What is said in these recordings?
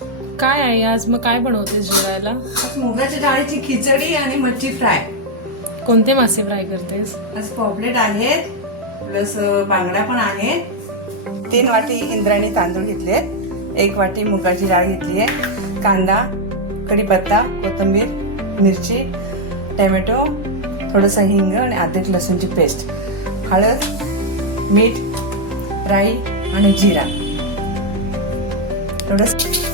काय आहे आज? मग काय बनवतेस जेवायला? आज मुगाच्या डाळीची खिचडी आणि मच्छी फ्राय. कोणते मासे फ्राय करतेस? आज पॉपलेट आहेत प्लस बांगडा पण आहे. 3 वाटी इंद्रायणी तांदूळ घेतलेत, 1 वाटी मुगाची डाळ घेतली आहे, कांदा, कढीपत्ता, कोथिंबीर, मिरची, टोमॅटो, थोडंसं हिंग आणि अद्रक लसूणची पेस्ट, हळद, मीठ, राई आणि जिरा. थोडंसं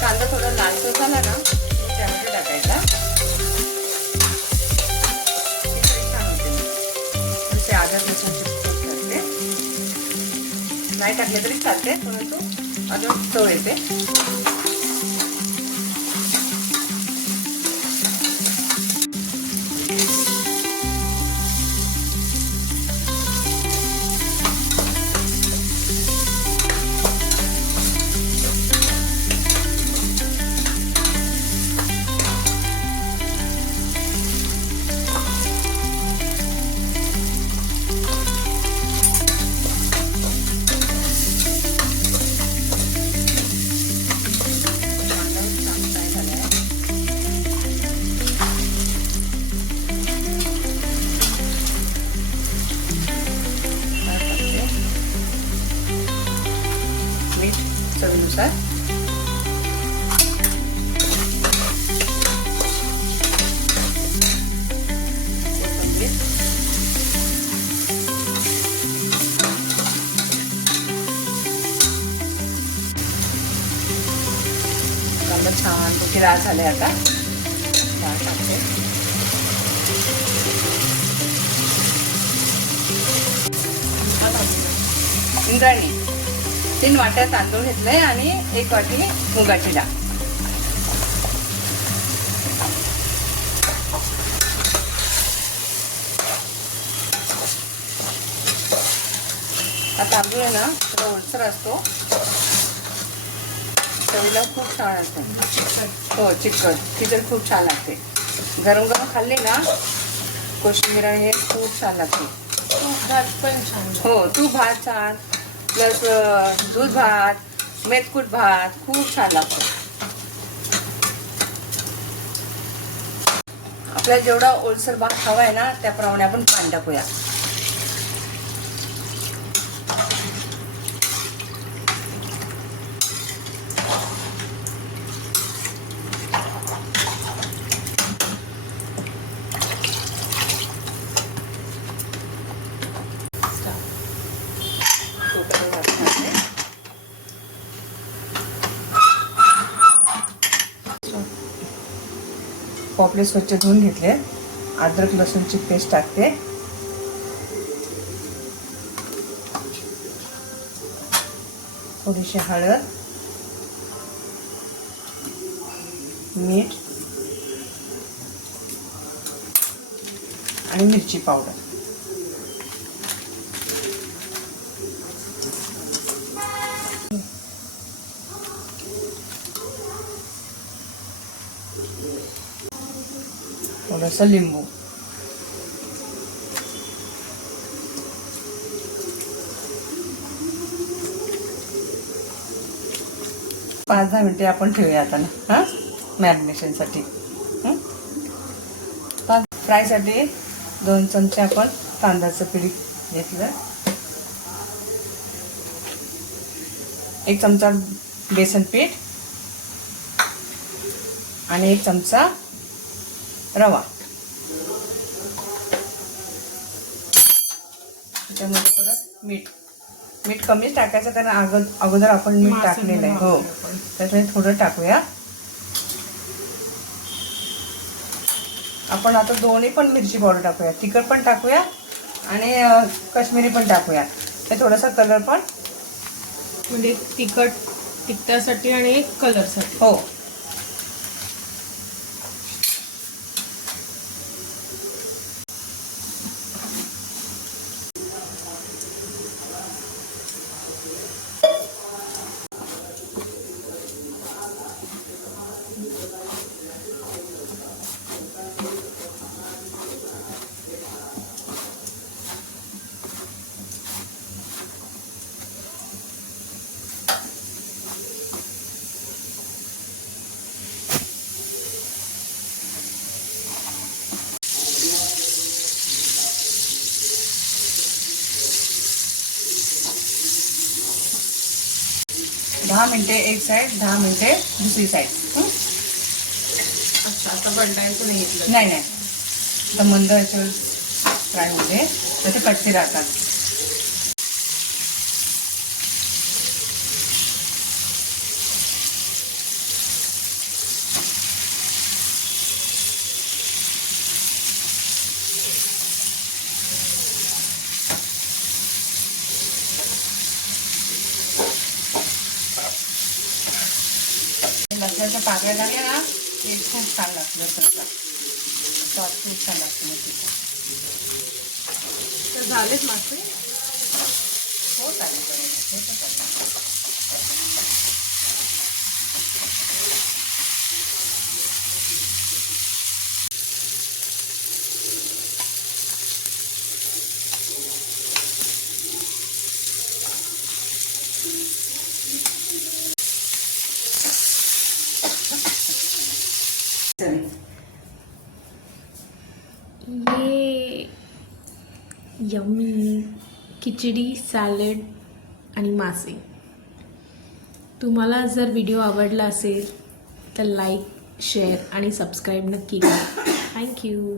कांदा थोडा लालसर झाला ना टोमॅटो टाकायचा. छान होते. थोडेसे अद्रक लसूणची पेस्ट टाकते. नाही टाकले तरी चालते, परंतु अजून चव येते. मीठ चवीनुसार, कोथिंबीर, कांदा छान लाल झाले. आता डाळ टाकते. इंद्रायणी 3 वाट्या तांदूळ घेतले आणि 1 वाटी मुगाची डाळ. हा तांदूळ आहे ना थोडा ओलसर असतो, चवीला खूप छान असतो. हो, चिकट खिचडी खूप छान लागते. गरम गरम खाल्ली ना कोशिंबीर हे खूप छान लागते. भात पण छान. हो, तूप भात छान, प्लस दूध भात, मेथकूट भात खूप छान लागतो. आपल्याला जेवढा ओलसर भात हवा आहे ना त्याप्रमाणे आपण पाणी टाकूया. पॉपलेट स्वच्छ धुवून घेतले, अद्रक लसूणची पेस्ट टाकते, थोडीशी हळद, मीठ आणि मिरची पावडर. थोडंसं लिंबू. पाच 10 मिनिटे आपण ठेवूया आता ना, हां, मॅरिनेशनसाठी. फ्रायसाठी 2 चमचे आपण तांदळाचं पीठ घेतलं, 1 चमचा बेसन पीठ आणि 1 चमचा रवा. त्याच्यामध्ये परत मीठ कमीच टाकायचं, कारण अगोदर आपण मीठ टाकलेलं आहे. हो, त्याच्यामध्ये थोडं टाकूया. आपण आता दोन्ही पण मिरची पावडर टाकूया, तिखट पण टाकूया आणि काश्मीरी पण टाकूया. ते थोडासा कलर पण, म्हणजे तिखटासाठी आणि कलरसाठी. हो. दहा मिनिटे एक साईड, 10 मिनिटे दुसरी साईड. अच्छा, आता बंडायचं नाही घेतलं. नाही, तर मंद याच्यावर फ्राय होऊ दे, त्याचे कच्चे राहतात. लसणाच्या पाकळ्या झाल्या ना, ते खूप छान लागतं. लसणाचा स्वाद खूप छान लागतो तिथं. तर झालेच मासे. हो, चालेल, हे पण चालेल. ये यम्मी खिचडी, सॅलड आणि मासे. तुम्हाला जर व्हिडिओ आवडला असेल तर लाईक, शेअर आणि सबस्क्राईब नक्की करा. थँक्यू.